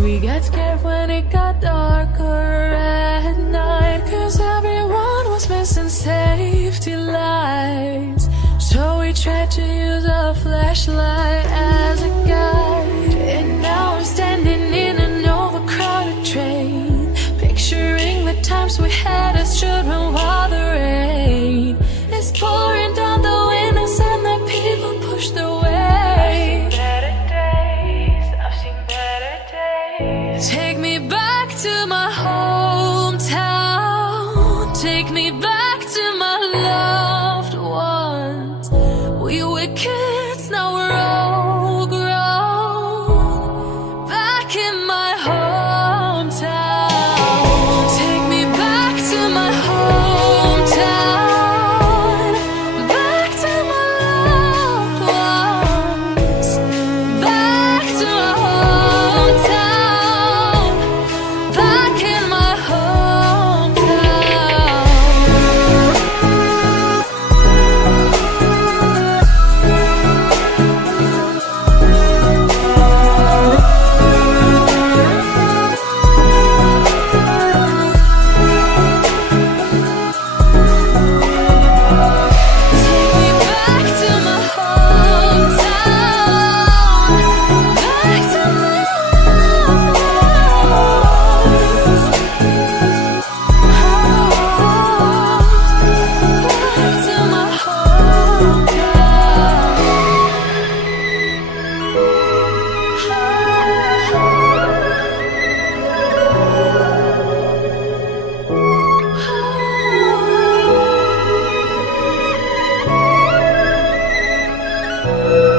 We got scared when it got darker at night, 'cause everyone was missing safety lights. So we tried to use a flashlight as a guide. And now I'm standing in an overcrowded train, picturing the times we had as children while the rain is pouring down the windows and the people push their way. Take me back to my hometown. Take me back to my loved ones. We were kids, now we're all grown. Back in my hometown. Take me back to my hometown. Back to my loved ones. Back to my hometown. Oh,